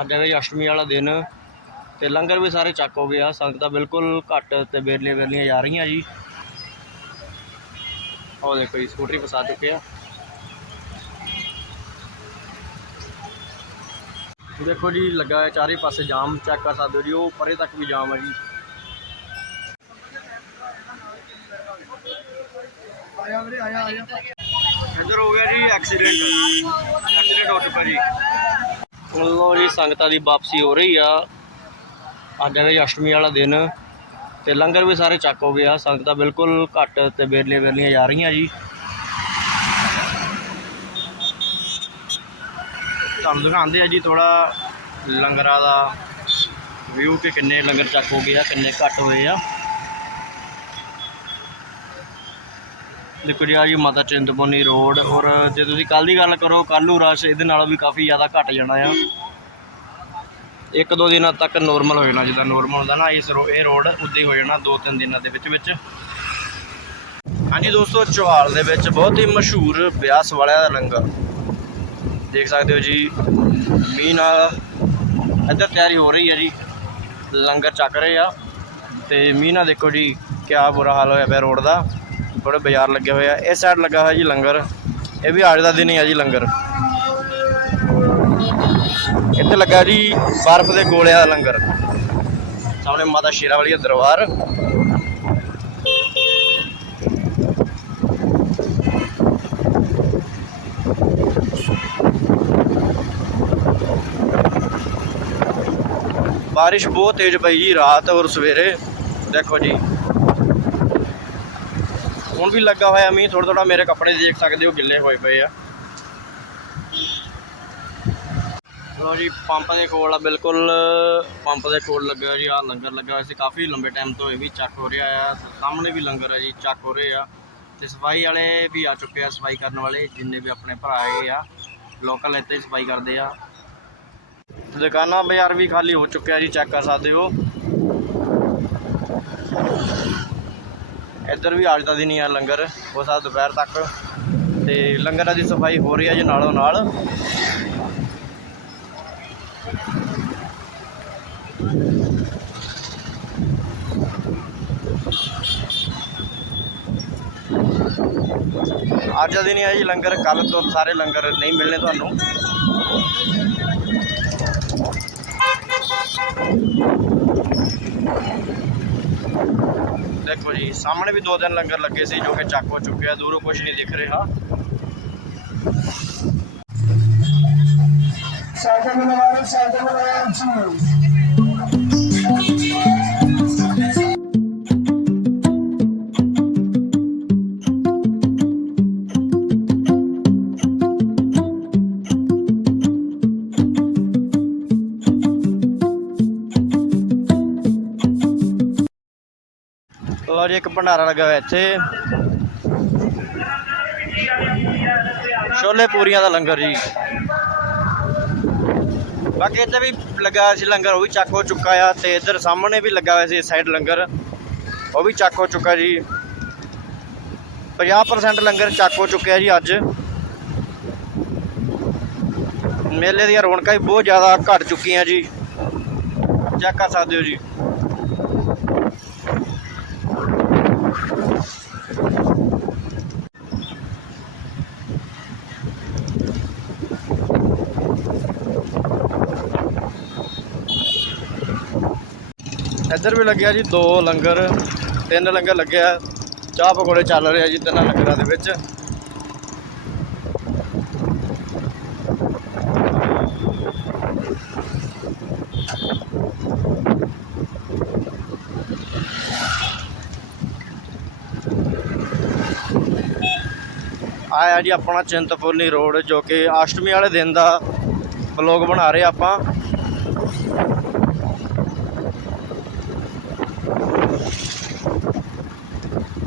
ਅੱਜ ਹੈਗਾ ਜੀ ਅਸ਼ਟਮੀ ਵਾਲਾ ਦਿਨ ਤੇ ਲੰਗਰ ਵੀ ਸਾਰੇ ਚੱਕ ਹੋ ਗਿਆ ਸੰਗਤਾਂ ਬਿਲਕੁਲ ਘੱਟ ਤੇ ਬੇਰਲੀਆਂ ਬੇਰਲੀਆਂ ਜਾ ਰਹੀਆਂ ਜੀ। ਉਹ ਦੇਖੋ ਜੀ, ਸਕੂਟਰੀ ਫਸਾ ਚੁੱਕੇ ਆ। ਦੇਖੋ ਜੀ, ਲੱਗਾ ਹੈ ਚਾਰੇ ਪਾਸੇ ਜਾਮ, ਚੈੱਕ ਕਰ ਸਕਦੇ ਹੋ ਜੀ, ਉਹ ਪਰੇ ਤੱਕ ਵੀ ਜਾਮ ਹੈ ਜੀ। ਆਇਆ ਵੀਰੇ ਆਇਆ ਆਇਆ ਇੱਧਰ ਹੋ ਗਿਆ ਜੀ, ਐਕਸੀਡੈਂਟ। ਐਕਸੀਡੈਂਟ ਹੋ ਚੁੱਕਾ ਜੀ। ਲੋ ਜੀ, ਸੰਗਤਾਂ ਦੀ ਵਾਪਸੀ ਹੋ ਰਹੀ ਆ। ਅੱਜ ਹੈਗਾ ਅਸ਼ਟਮੀ ਵਾਲਾ ਦਿਨ ਤੇ ਲੰਗਰ ਵੀ ਸਾਰੇ ਚੱਕ ਹੋ ਗਏ ਆ। ਸੰਗਤਾਂ ਬਿਲਕੁਲ ਘੱਟ ਤੇ ਬੇਰਲੀਆਂ ਬੇਰਲੀਆਂ ਜਾ ਰਹੀਆਂ ਜੀ। ਤੁਹਾਨੂੰ ਦਿਖਾਉਂਦੇ ਆ ਜੀ ਥੋੜਾ ਲੰਗਰਾਂ ਦਾ। ਵਿਊ ਕਿ ਕਿੰਨੇ ਲੰਗਰ ਚੱਕ ਹੋ ਗਏ ਆ, ਕਿੰਨੇ ਘੱਟ ਹੋਏ ਆ। ਦੇਖੋ ਜੀ, ਆ ਜੀ ਮਾਤਾ ਚਿੰਤਪੁਰਨੀ ਰੋਡ ਔਰ ਜੇ ਤੁਸੀਂ ਕੱਲ ਦੀ ਗੱਲ ਕਰੋ, ਕੱਲ੍ਹ ਨੂੰ ਰਸ਼ ਇਹਦੇ ਨਾਲੋਂ ਵੀ ਕਾਫੀ ਜ਼ਿਆਦਾ ਘਟ ਜਾਣਾ ਆ। ਇੱਕ ਦੋ ਦਿਨਾਂ ਤੱਕ ਨੋਰਮਲ ਹੋ ਜਾਣਾ, ਜਿੱਦਾਂ ਨੋਰਮਲ ਹੁੰਦਾ ਨਾ, ਇਸ ਰੋ, ਇਹ ਰੋਡ ਉੱਦਾਂ ਹੀ ਹੋ ਜਾਣਾ ਦੋ ਤਿੰਨ ਦਿਨਾਂ ਦੇ ਵਿੱਚ ਵਿੱਚ। ਹਾਂਜੀ ਦੋਸਤੋ ਚੌਹਾਲ ਦੇ ਵਿੱਚ ਬਹੁਤ ਹੀ ਮਸ਼ਹੂਰ ਬਿਆਸ ਵਾਲਿਆਂ ਦਾ ਲੰਗਰ। ਦੇਖ ਸਕਦੇ ਹੋ ਜੀ, ਮੀਂਹ ਨਾਲ ਇੱਧਰ ਤਿਆਰੀ ਹੋ ਰਹੀ ਹੈ ਜੀ। ਲੰਗਰ ਚੱਕ ਰਹੇ ਆ ਤੇ ਮੀਂਹ ਨਾਲ ਦੇਖੋ ਜੀ, ਕਿਆ ਬੁਰਾ ਹਾਲ ਹੋਇਆ ਪਿਆ ਰੋਡ ਦਾ। ਬੜੇ ਬਾਜ਼ਾਰ ਲੱਗੇ ਹੋਏ ਆ। ਇਸ ਸਾਈਡ ਲੱਗਾ ਹੋਇਆ ਜੀ ਲੰਗਰ। ਇਹ ਵੀ ਅੱਜ ਦਾ ਦਿਨ ਹੀ ਆ ਜੀ ਲੰਗਰ। ਇੱਥੇ ਲੱਗਾ ਜੀ ਬਰਫ਼ ਦੇ ਗੋਲਿਆਂ ਦਾ ਲੰਗਰ। ਸਾਹਮਣੇ ਮਾਤਾ ਸ਼ੇਰਾ ਵਾਲੀ ਦਰਬਾਰ। ਬਾਰਿਸ਼ ਬਹੁਤ ਤੇਜ਼ ਪਈ ਜੀ ਰਾਤ ਔਰ ਸਵੇਰੇ। ਦੇਖੋ ਜੀ। ਹੁਣ ਵੀ ਲੱਗਾ ਹੋਇਆ ਮੀਂਹ ਥੋੜਾ ਥੋੜਾ ਮੇਰੇ ਕੱਪੜੇ ਦੇਖ ਸਕਦੇ ਹੋ, ਗਿੱਲੇ ਹੋਏ ਪਏ ਆ। ਲੋ ਜੀ, ਪੰਪ ਦੇ ਕੋਲ ਆ, ਬਿਲਕੁਲ, ਪੰਪ ਦੇ ਕੋਲ ਲੱਗਾ ਜੀ ਆ ਲੰਗਰ ਲੱਗਾ ਹੋਇਆ ਸੀ, ਕਾਫੀ ਲੰਬੇ ਟਾਈਮ ਤੋਂ ਇਹ ਵੀ ਚੱਕ ਹੋ ਰਿਹਾ ਆ ਸਾਹਮਣੇ ਵੀ ਲੰਗਰ ਆ ਜੀ, ਚੱਕ ਹੋ ਰਹੇ ਆ। ਤੇ ਸਫ਼ਾਈ ਵਾਲੇ ਵੀ ਆ ਚੁੱਕੇ ਆ, ਸਫ਼ਾਈ ਕਰਨ ਵਾਲੇ, ਜਿੰਨੇ ਵੀ ਆਪਣੇ ਭਰਾ ਹੈਗੇ ਆ ਲੋਕਲ ਇੱਥੇ ਸਫ਼ਾਈ ਕਰਦੇ ਆ। ਦੁਕਾਨਾਂ ਬਾਜ਼ਾਰ ਵੀ ਖਾਲੀ ਹੋ ਚੁੱਕਿਆ ਜੀ, ਚੈੱਕ ਕਰ ਸਕਦੇ ਹੋ। ਇੱਧਰ ਵੀ ਅੱਜ ਦਾ ਦਿਨ ਹੀ ਆ ਲੰਗਰ, ਹੋ ਸਕਦਾ ਦੁਪਹਿਰ ਤੱਕ। ਤੇ ਲੰਗਰਾਂ ਦੀ ਸਫ਼ਾਈ ਹੋ ਰਹੀ ਹੈ ਜੀ ਨਾਲੋਂ ਨਾਲ। ਅੱਜ ਦਾ ਦਿਨ ਹੀ ਆ ਜੀ ਲੰਗਰ ਕੱਲ ਤੋਂ ਸਾਰੇ ਲੰਗਰ ਨਹੀਂ ਮਿਲਣੇ ਤੁਹਾਨੂੰ। ਦੇਖੋ ਜੀ, ਸਾਹਮਣੇ ਵੀ ਦੋ ਦਿਨ ਲੰਗਰ ਲੱਗੇ ਸੀ ਜੋ ਕਿ ਚੱਕ ਹੋ ਚੁੱਕੇ ਦੂਰੋਂ ਕੁਝ ਨਹੀਂ ਦਿਖ ਰਿਹਾ। ਸਾਡੇ ਮਨਵਾਰੇ ਸਾਡੇ ਮਨਵਾਰੇ ਜੀ। ਇੱਕ ਭੰਡਾਰਾ ਲੱਗਾ ਹੋਇਆ ਇੱਥੇ। ਛੋਲੇ ਪੂਰੀਆਂ ਦਾ ਲੰਗਰ ਜੀ। ਬਾਕੀ ਇੱਥੇ ਵੀ ਲੱਗਾ ਹੋਇਆ ਸੀ ਲੰਗਰ, ਉਹ ਵੀ ਚੱਕ ਹੋ ਚੁੱਕਾ ਆ ਤੇ ਇੱਧਰ ਸਾਹਮਣੇ ਵੀ ਲੱਗਾ ਹੋਇਆ ਸੀ ਇਸ ਸਾਈਡ ਲੰਗਰ, ਉਹ ਵੀ ਚੱਕ ਹੋ ਚੁੱਕਾ ਜੀ। 50% ਲੰਗਰ ਚੱਕ ਹੋ ਚੁੱਕਿਆ ਜੀ ਅੱਜ। ਮੇਲੇ ਦੀਆਂ ਰੌਣਕਾਂ ਵੀ ਬਹੁਤ ਜ਼ਿਆਦਾ ਘਟ ਚੁੱਕੀਆਂ ਜੀ। ਚੈੱਕ ਕਰ ਸਕਦੇ ਹੋ ਜੀ। ਇੱਧਰ ਵੀ ਲੱਗਿਆ ਜੀ ਦੋ ਲੰਗਰ, ਤਿੰਨ ਲੰਗਰ ਲੱਗਿਆ, ਚਾਹ ਪਕੌੜੇ ਚੱਲ ਰਹੇ ਆ ਜੀ ਤਿੰਨਾਂ ਲੰਗਰਾਂ ਦੇ ਵਿੱਚ। ਆਇਆ ਜੀ ਆਪਣਾ ਚਿੰਤਪੁਰਨੀ ਰੋਡ, ਜੋ ਕਿ ਅਸ਼ਟਮੀ ਵਾਲੇ ਦਿਨ ਦਾ ਬਲੌਗ ਬਣਾ ਰਹੇ ਆਪਾਂ।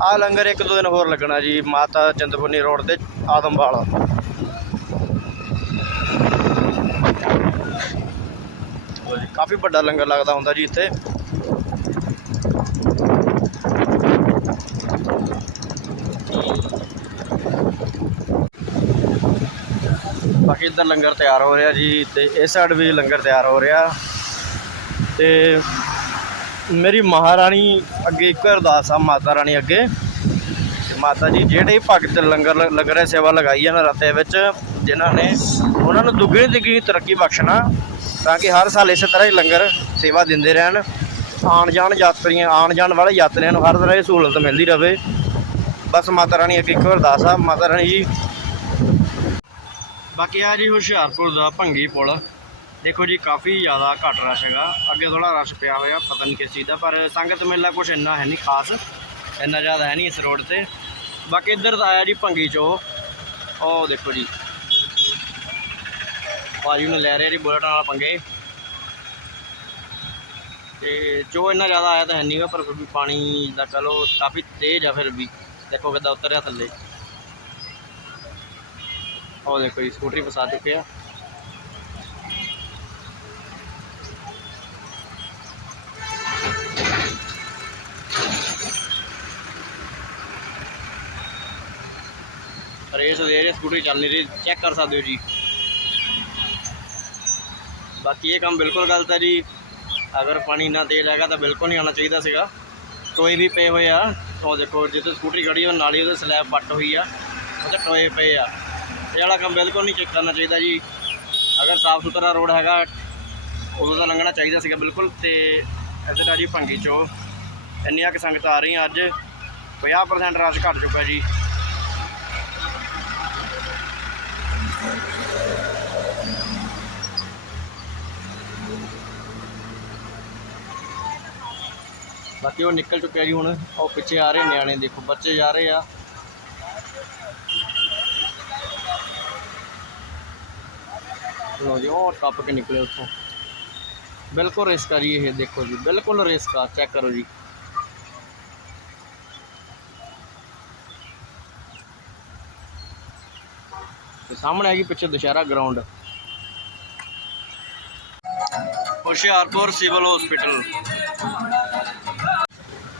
ਆ ਲੰਗਰ ਇੱਕ ਦੋ ਦਿਨ ਹੋਰ ਲੱਗਣਾ ਜੀ, ਮਾਤਾ ਚਿੰਤਪੁਰਨੀ ਰੋਡ ਤੇ ਆਦਮਵਾਲ। ਲਓ ਕਾਫੀ ਵੱਡਾ ਲੰਗਰ ਲੱਗਦਾ ਹੁੰਦਾ ਜੀ ਇੱਥੇ। ਬਾਕੀ ਇੱਧਰ ਲੰਗਰ ਤਿਆਰ ਹੋ ਰਿਹਾ ਜੀ ਤੇ ਇਸ ਸਾਈਡ ਵੀ ਲੰਗਰ ਤਿਆਰ ਹੋ ਰਿਹਾ। ਤੇ ਮੇਰੀ ਮਹਾਰਾਣੀ ਅੱਗੇ ਇੱਕ ਅਰਦਾਸ ਆ ਮਾਤਾ ਰਾਣੀ ਅੱਗੇ। ਤੇ ਮਾਤਾ ਜੀ, ਜਿਹੜੇ ਭਗਤ ਲੰਗਰ ਲ- ਲੰਗਰ ਸੇਵਾ ਲਗਾਈ ਹੈ ਨਰਾਤੇ ਵਿੱਚ, ਜਿਨ੍ਹਾਂ ਨੇ ਉਹਨਾਂ ਨੂੰ ਦੁੱਗਣੀ ਤਿੱਗਣੀ ਤਰੱਕੀ ਬਖਸ਼ਣਾ, ਤਾਂ ਕਿ ਹਰ ਸਾਲ ਇਸੇ ਤਰ੍ਹਾਂ ਹੀ ਲੰਗਰ ਸੇਵਾ ਦਿੰਦੇ ਰਹਿਣ। ਆਉਣ ਜਾਣ ਯਾਤਰੀਆਂ ਆਉਣ ਜਾਣ ਵਾਲੇ ਯਾਤਰੀਆਂ ਨੂੰ ਹਰ ਤਰ੍ਹਾਂ ਦੀ ਸਹੂਲਤ ਮਿਲਦੀ ਰਹੇ ਬਸ ਮਾਤਾ ਰਾਣੀ ਅੱਗੇ ਇੱਕ ਅਰਦਾਸ ਆ। ਮਾਤਾ ਰਾਣੀ ਜੀ ਬਾਕੀ ਆ ਜੀ ਹੁਸ਼ਿਆਰਪੁਰ ਦਾ ਭੰਗੀ ਪੁਲ। ਦੇਖੋ ਜੀ, ਕਾਫੀ ਜ਼ਿਆਦਾ ਘੱਟ ਰਸ਼ ਹੈਗਾ। ਅੱਗੇ ਥੋੜਾ ਰਸ਼ ਪਿਆ ਹੋਇਆ, ਪਤਾ ਨਹੀਂ ਕਿਸ ਚੀਜ਼ ਦਾ, ਪਰ ਸੰਗਤ ਮੇਲਾ ਕੁਝ ਇੰਨਾ ਹੈ ਨਹੀਂ ਖਾਸ। ਇੰਨਾ ਜ਼ਿਆਦਾ ਹੈ ਨਹੀਂ ਇਸ ਰੋਡ ਤੇ। ਬਾਕੀ ਇੱਧਰ ਤਾਂ ਆਇਆ ਜੀ ਭੰਗੀ ਚੋ ਉਹ ਦੇਖੋ ਜੀ। ਭਾਜੀ ਨੂੰ ਲੈ ਰਿਹਾ ਜੀ ਬੁਲਟ ਨਾਲ ਪੰਗੇ। ਤੇ ਜੋ ਇੰਨਾ ਜ਼ਿਆਦਾ ਆਇਆ ਤਾਂ ਹੈ ਨਹੀਂਗਾ ਪਰ ਫਿਰ ਵੀ ਪਾਣੀ ਦਾ ਕਹ ਲਓ ਕਾਫੀ ਤੇਜ਼ ਆ ਫਿਰ ਵੀ। ਦੇਖੋ ਕਿੱਦਾਂ ਉਤਰਿਆ ਥੱਲੇ। ਉਹ ਦੇਖੋ ਜੀ, ਸਕੂਟਰੀ ਫਸਾ ਚੁੱਕੇ ਆ। ਰੇਸ ਦੇ ਰਹੇ ਸਕੂਟਰੀ ਚੱਲ ਨਹੀਂ ਰਹੀ ਚੈੱਕ ਕਰ ਸਕਦੇ ਹੋ ਜੀ। ਬਾਕੀ ਇਹ ਕੰਮ ਬਿਲਕੁਲ ਗਲਤ ਹੈ ਜੀ। ਅਗਰ ਪਾਣੀ ਨਾ ਤੇਜ਼ ਹੈਗਾ ਤਾਂ ਬਿਲਕੁਲ ਨਹੀਂ ਆਉਣਾ ਚਾਹੀਦਾ ਸੀਗਾ। ਟੋਏ ਵੀ ਪਏ ਹੋਏ ਆ। ਉਹ ਦੇਖੋ, ਜਿੱਥੇ ਸਕੂਟਰੀ ਖੜੀ ਉਹ ਨਾਲੀ ਉਹਦੇ ਸਲੈਬ ਪੱਟ ਹੋਈ ਆ। ਉਹਦੇ ਟੋਏ ਪਏ ਆ। ਇਹ ਵਾਲਾ ਕੰਮ ਬਿਲਕੁਲ ਨਹੀਂ ਚੈੱਕ ਕਰਨਾ ਚਾਹੀਦਾ ਜੀ। ਅਗਰ ਸਾਫ਼ ਸੁਥਰਾ ਰੋਡ ਹੈਗਾ, ਉਦੋਂ ਤਾਂ ਲੰਘਣਾ ਚਾਹੀਦਾ ਸੀਗਾ ਬਿਲਕੁਲ। ਤੇ ਇੱਧਰ ਆ ਜੀ ਭੰਗੀ ਚੋ ਇੰਨੀਆਂ ਕਿ ਸੰਗਤ ਆ ਰਹੀਆਂ ਅੱਜ। 50% ਰਸ਼ ਘਟ ਚੁੱਕਾ ਜੀ। ਬਾਕੀ ਉਹ ਨਿਕਲ ਚੁੱਕਿਆ ਜੀ ਹੁਣ। ਉਹ ਪਿੱਛੇ ਆ ਰਹੇ ਨਿਆਣੇ, ਦੇਖੋ, ਬੱਚੇ ਜਾ ਰਹੇ ਆ। ਲੋ ਜੀ ਉਹ ਟੱਪ ਕੇ ਨਿਕਲੇ ਉੱਥੋਂ। ਬਿਲਕੁਲ ਰਿਸਕ ਆ ਜੀ ਇਹ, ਦੇਖੋ ਜੀ, ਬਿਲਕੁਲ ਰਿਸਕ ਆ ਚੈੱਕ ਕਰੋ ਜੀ। ਤੇ ਸਾਹਮਣੇ ਹੈਗੀ ਪਿੱਛੇ Dussehra ground Hoshiarpur civil hospital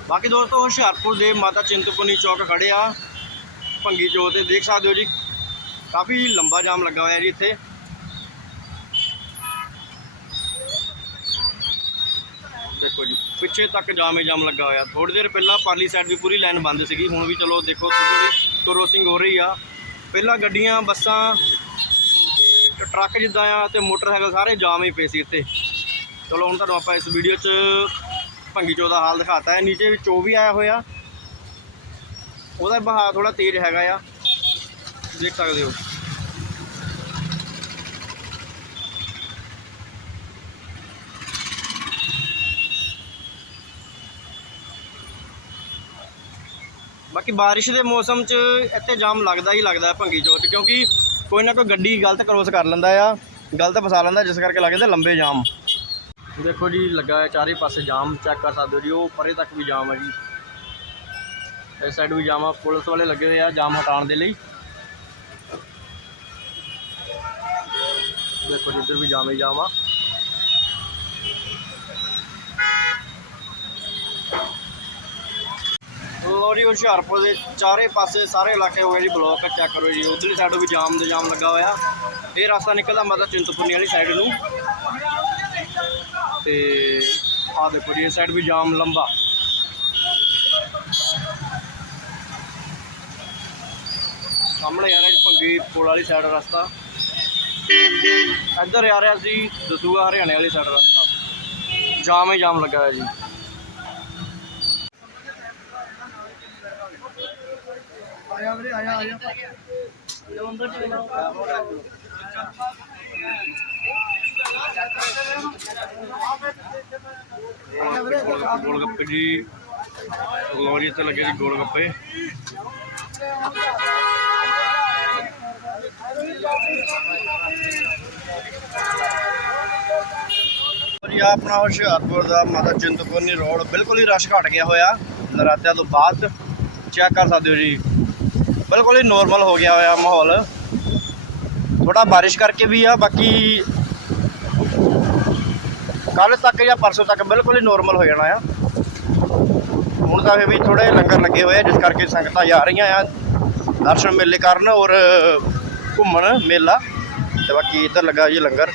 ਬਾਕੀ ਦੋਸਤੋ, ਹੁਸ਼ਿਆਰਪੁਰ ਦੇ ਮਾਤਾ ਚਿੰਤਪੁਰਨੀ ਚੌਕ ਖੜੇ ਆ। ਭੰਗੀ ਚੌਕ ਤੇ ਦੇਖ ਸਕਦੇ ਹੋ ਜੀ, ਕਾਫੀ ਲੰਬਾ ਜਾਮ ਲੱਗਾ ਹੋਇਆ ਜੀ ਇੱਥੇ। ਦੇਖੋ ਜੀ, ਪਿੱਛੇ ਤੱਕ ਜਾਮ ਹੀ ਜਾਮ ਲੱਗਾ ਹੋਇਆ। ਥੋੜੀ ਦੇਰ ਪਹਿਲਾਂ ਪਰਲੀ ਸਾਈਡ ਵੀ ਪੂਰੀ ਲਾਈਨ ਬੰਦ ਸੀਗੀ, ਹੁਣ ਵੀ ਚਲੋ ਦੇਖੋ ਥੋੜੀ ਕਰੋਸਿੰਗ ਹੋ ਰਹੀ ਆ, ਪਹਿਲਾਂ ਗੱਡੀਆਂ, ਬੱਸਾਂ, ਟਰੱਕ ਜਿੱਦਾਂ ਆ ਤੇ ਮੋਟਰਸਾਈਕਲ ਸਾਰੇ ਜਾਮ ਹੀ ਪਏ ਸੀ ਇੱਥੇ। ਚਲੋ ਹੁਣ ਤੁਹਾਨੂੰ ਆਪਾਂ ਇਸ ਵੀਡੀਓ 'ਚ ਭੰਗੀ ਚੋ ਦਾ ਹਾਲ ਦਿਖਾਤਾ ਹੈ। ਨੀਚੇ ਵੀ ਚੋ ਵੀ ਆਇਆ ਹੋਇਆ। ਉਹਦਾ ਬਹਾਅ ਥੋੜਾ ਤੇਜ਼ ਹੈਗਾ ਆ। ਦੇਖ ਸਕਦੇ ਹੋ। ਬਾਕੀ ਬਾਰਿਸ਼ ਦੇ ਮੌਸਮ 'ਚ ਇੱਥੇ ਜਾਮ ਲੱਗਦਾ ਹੀ ਲੱਗਦਾ ਭੰਗੀ ਚੌਕ 'ਚ ਕਿਉਂਕਿ ਕੋਈ ਨਾ ਕੋਈ ਗੱਡੀ ਗਲਤ ਕ੍ਰੋਸ ਕਰ ਲੈਂਦਾ ਆ, ਗਲਤ ਫਸਾ ਲੈਂਦਾ, ਜਿਸ ਕਰਕੇ ਲੱਗਦੇ ਲੰਬੇ ਜਾਮ। ਦੇਖੋ ਜੀ, ਲੱਗਾ ਹੈ ਚਾਰੇ ਪਾਸੇ ਜਾਮ, ਚੈੱਕ ਕਰ ਸਕਦੇ ਹੋ ਜੀ, ਉਹ ਪਰੇ ਤੱਕ ਵੀ ਜਾਮ ਹੈ ਜੀ। ਇਸ ਸਾਈਡ ਵੀ ਜਾਮ ਆ, ਪੁਲਿਸ ਵਾਲੇ ਲੱਗੇ ਹੋਏ ਆ ਜਾਮ ਹਟਾਉਣ ਦੇ ਲਈ। ਦੇਖੋ ਜੀ, ਇੱਧਰ ਵੀ ਜਾਮ ਹੀ ਜਾਮ ਆ। ਲੋ ਜੀ, ਹੁਸ਼ਿਆਰਪੁਰ ਦੇ ਚਾਰੇ ਪਾਸੇ ਸਾਰੇ ਇਲਾਕੇ ਹੋ ਗਏ ਜੀ, ਬਲੌਕ ਚੈੱਕ ਕਰੋ ਜੀ। ਉਧਰਲੀ ਸਾਈਡ ਵੀ ਜਾਮ ਦੇ ਜਾਮ ਲੱਗਾ ਹੋਇਆ। ਇਹ ਰਸਤਾ ਨਿਕਲਦਾ ਮਤਲਬ ਚਿੰਤਪੁਰਨੀ ਵਾਲੀ ਸਾਈਡ ਨੂੰ। ਤੇ ਆ ਦੇਖੋ ਜੀ, ਇਹ ਸਾਈਡ ਵੀ ਜਾਮ ਲੰਬਾ। ਸਾਹਮਣੇ ਆ ਰਿਹਾ ਜੀ ਭੰਗੀ ਪੁਲ ਵਾਲੀ ਸਾਈਡ ਰਸਤਾ। ਇੱਧਰ ਆ ਰਿਹਾ ਸੀ ਦਸੂਆ ਹਰਿਆਣੇ ਵਾਲੀ ਸਾਈਡ ਰਸਤਾ। ਜਾਮ ਹੀ ਜਾਮ ਲੱਗਾ ਹੋਇਆ ਜੀ। ਆਇਆ ਵੀਰੇ ਆਇਆ ਆਇਆ। ਗੋਲ ਗੱਪੇ ਜੀ। ਲੋ ਜੀ ਇੱਥੇ ਲੱਗੇ ਜੀ ਗੋਲ ਗੱਪੇ ਜੀ ਆਹ ਆਪਣਾ ਹੁਸ਼ਿਆਰਪੁਰ ਦਾ ਮਾਤਾ ਚਿੰਤਪੁਰਨੀ ਰੋਡ ਬਿਲਕੁਲ ਹੀ ਰਸ਼ ਘਟ ਗਿਆ ਹੋਇਆ। ਨਰਾਤਿਆਂ ਤੋਂ ਬਾਅਦ। ਚੈੱਕ ਕਰ ਸਕਦੇ ਹੋ ਜੀ। ਬਿਲਕੁਲ ਹੀ ਨੋਰਮਲ ਹੋ ਗਿਆ ਹੋਇਆ ਮਾਹੌਲ। ਥੋੜਾ ਬਾਰਿਸ਼ ਕਰਕੇ ਵੀ ਆ, ਬਾਕੀ ਕੱਲ ਤੱਕ ਜਾਂ ਪਰਸੋਂ ਤੱਕ ਬਿਲਕੁਲ ਹੀ ਨੋਰਮਲ ਹੋ ਜਾਣਾ ਆ। ਹੁਣ ਤਾਂ ਫਿਰ ਵੀ ਥੋੜੇ ਲੰਗਰ ਲੱਗੇ ਹੋਏ ਆ, ਜਿਸ ਕਰਕੇ ਸੰਗਤਾਂ ਜਾ ਰਹੀਆਂ ਆ। ਦਰਸ਼ਨ ਮੇਲੇ ਕਰਨ ਔਰ ਘੁੰਮਣ ਮੇਲਾ, ਤੇ ਬਾਕੀ ਇੱਧਰ ਲੱਗਾ ਜੀ ਲੰਗਰ।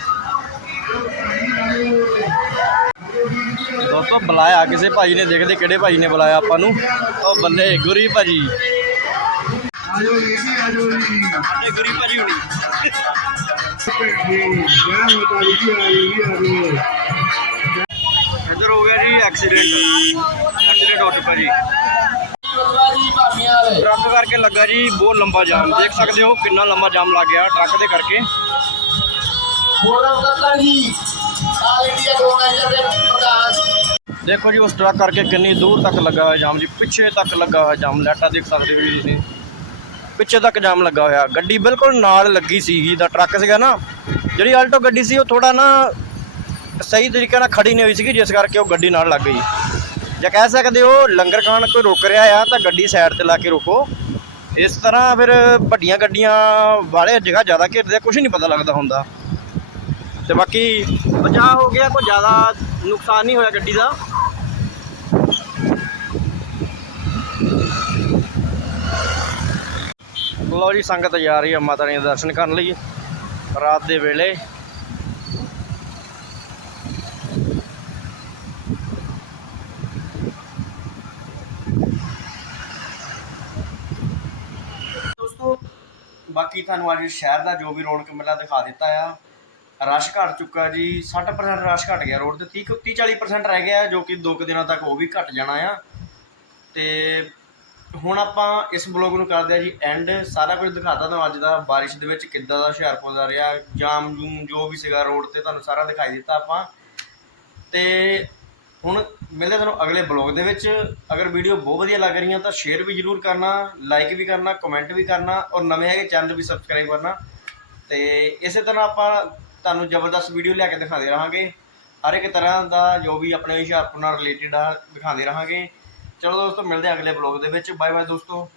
ਦੋਸਤੋ, ਬੁਲਾਇਆ ਕਿਸੇ ਭਾਜੀ ਨੇ, ਦੇਖਦੇ ਕਿਹੜੇ ਭਾਜੀ ਨੇ ਬੁਲਾਇਆ ਆਪਾਂ ਨੂੰ। ਉਹ ਬੱਲੇ ਗੁਰੀ ਭਾਜੀ। ਆਜੋ ਜੀ ਆਜੋ ਜੀ ਸਾਡੇ ਗੁਰੀ ਭਾਜੀ ਹੁਣੀ। ਜੈ ਮਾਤਾ ਦੀ ਜੀ ਆਜੋ ਜੀ ਆਜੋ ਇੱਧਰ ਹੋ ਗਿਆ ਜੀ ਐਕਸੀਡੈਂਟ ਐਕਸੀਡੈਂਟ ਹੋ ਚੁੱਕਾ ਜੀ। ਟਰੱਕ ਕਰਕੇ ਲੱਗਾ ਜੀ, ਬਹੁਤ ਲੰਬਾ ਜਾਮ। ਦੇਖ ਸਕਦੇ ਹੋ ਕਿੰਨਾ ਲੰਬਾ ਜਾਮ ਲੱਗ ਗਿਆ ਟਰੱਕ ਦੇ ਕਰਕੇ। ਦੇਖੋ ਜੀ, ਉਸ ਟਰੱਕ ਕਰਕੇ ਕਿੰਨੀ ਦੂਰ ਤੱਕ ਲੱਗਾ ਹੋਇਆ ਜਾਮ ਜੀ, ਪਿੱਛੇ ਤੱਕ ਲੱਗਾ ਹੋਇਆ ਜਾਮ। ਲਾਈਟਾਂ ਦੇਖ ਸਕਦੇ ਹੋ ਜੀ ਤੁਸੀਂ। ਪਿੱਛੇ ਤੱਕ ਜਾਮ ਲੱਗਾ ਹੋਇਆ। ਗੱਡੀ ਬਿਲਕੁਲ ਨਾਲ ਲੱਗੀ ਸੀਗੀ, ਦਾ ਟਰੱਕ ਸੀਗਾ ਨਾ। ਜਿਹੜੀ ਆਲਟੋ ਗੱਡੀ ਸੀ, ਉਹ ਥੋੜਾ ਨਾ ਸਹੀ ਤਰੀਕੇ ਨਾਲ ਖੜੀ ਨਹੀਂ ਹੋਈ ਸੀਗੀ, ਜਿਸ ਕਰਕੇ ਉਹ ਗੱਡੀ ਨਾਲ ਲੱਗ ਗਈ। ਜਾਂ ਕਹਿ ਸਕਦੇ ਹੋ, ਲੰਗਰ ਖਾਣ ਕੋਈ ਰੁਕ ਰਿਹਾ ਆ, ਤਾਂ ਗੱਡੀ ਸਾਈਡ ਤੇ ਲਾ ਕੇ ਰੁਕੋ। ਇਸ ਤਰ੍ਹਾਂ ਫਿਰ ਵੱਡੀਆਂ ਗੱਡੀਆਂ ਵਾਲੇ ਜਗ੍ਹਾ ਜ਼ਿਆਦਾ ਘੇਰਦੇ ਕੁਝ ਨਹੀਂ ਪਤਾ ਲੱਗਦਾ ਹੁੰਦਾ। ਤੇ ਬਾਕੀ ਬਚਾਅ ਹੋ ਗਿਆ, ਕੋਈ ਜ਼ਿਆਦਾ ਨੁਕਸਾਨ ਨਹੀਂ ਹੋਇਆ ਗੱਡੀ ਦਾ। ਲਓ ਜੀ, ਸੰਗਤ ਜਾ ਰਹੀ ਹੈ ਮਾਤਾ ਰਾਣੀ ਦੇ ਦਰਸ਼ਨ ਕਰਨ ਲਈ ਰਾਤ ਦੇ ਵੇਲੇ। ਦੋਸਤੋ, ਬਾਕੀ ਤੁਹਾਨੂੰ ਅੱਜ ਸ਼ਹਿਰ ਦਾ ਜੋ ਵੀ ਰੌਣਕ ਮੇਲਾ ਦਿਖਾ ਦਿੱਤਾ ਆ, ਰਸ਼ ਘਟ ਚੁੱਕਾ ਜੀ 60% ਰਸ਼ ਘਟ ਗਿਆ ਰੋਡ ਤੇ 30 30 40% ਰਹਿ ਗਿਆ, ਜੋ ਕਿ ਦੋ ਕੁ ਦਿਨਾਂ ਤੱਕ ਉਹ ਵੀ ਘਟ ਜਾਣਾ ਆ। ਤੇ ਹੁਣ ਆਪਾਂ ਇਸ ਬਲੌਗ ਨੂੰ ਕਰਦੇ ਆ ਜੀ ਐਂਡ ਸਾਰਾ ਕੁਝ ਦਿਖਾਤਾ ਤੁਹਾਨੂੰ ਅੱਜ ਦਾ, ਬਾਰਿਸ਼ ਦੇ ਵਿੱਚ ਕਿੱਦਾਂ ਦਾ ਹੁਸ਼ਿਆਰਪੁਰ ਦਾ ਰਿਹਾ, ਜਾਮ ਜੂਮ ਜੋ ਵੀ ਸੀਗਾ ਰੋਡ ਤੇ ਤੁਹਾਨੂੰ ਸਾਰਾ ਦਿਖਾਈ ਦਿੱਤਾ ਆਪਾਂ। ਤੇ ਹੁਣ ਮਿਲਦੇ ਤੁਹਾਨੂੰ ਅਗਲੇ ਬਲੌਗ ਦੇ ਵਿੱਚ। ਅਗਰ ਵੀਡੀਓ ਬਹੁਤ ਵਧੀਆ ਲੱਗ ਰਹੀਆਂ ਤਾਂ ਸ਼ੇਅਰ ਵੀ ਜਰੂਰ ਕਰਨਾ ਲਾਈਕ ਵੀ ਕਰਨਾ ਕਮੈਂਟ ਵੀ ਕਰਨਾ ਔਰ ਨਵੇਂ ਹੈਗੇ ਚੈਨਲ ਵੀ ਸਬਸਕ੍ਰਾਈਬ ਕਰਨਾ। ਤੇ ਇਸੇ ਤਰ੍ਹਾਂ ਆਪਾਂ ਤੁਹਾਨੂੰ ਜ਼ਬਰਦਸਤ ਵੀਡੀਓ ਲਿਆ ਕੇ ਦਿਖਾਉਂਦੇ ਰਹਾਂਗੇ। ਹਰ ਇੱਕ ਤਰ੍ਹਾਂ ਦਾ ਜੋ ਵੀ ਆਪਣੇ ਹੁਸ਼ਿਆਰਪੁਰ ਨਾਲ ਰਿਲੇਟਡ ਆ, ਦਿਖਾਉਂਦੇ ਰਹਾਂਗੇ। ਚਲੋ ਦੋਸਤੋ ਮਿਲਦੇ ਹਾਂ ਅਗਲੇ ਬਲੌਗ ਦੇ ਵਿੱਚ। ਬਾਏ ਬਾਏ ਦੋਸਤੋ।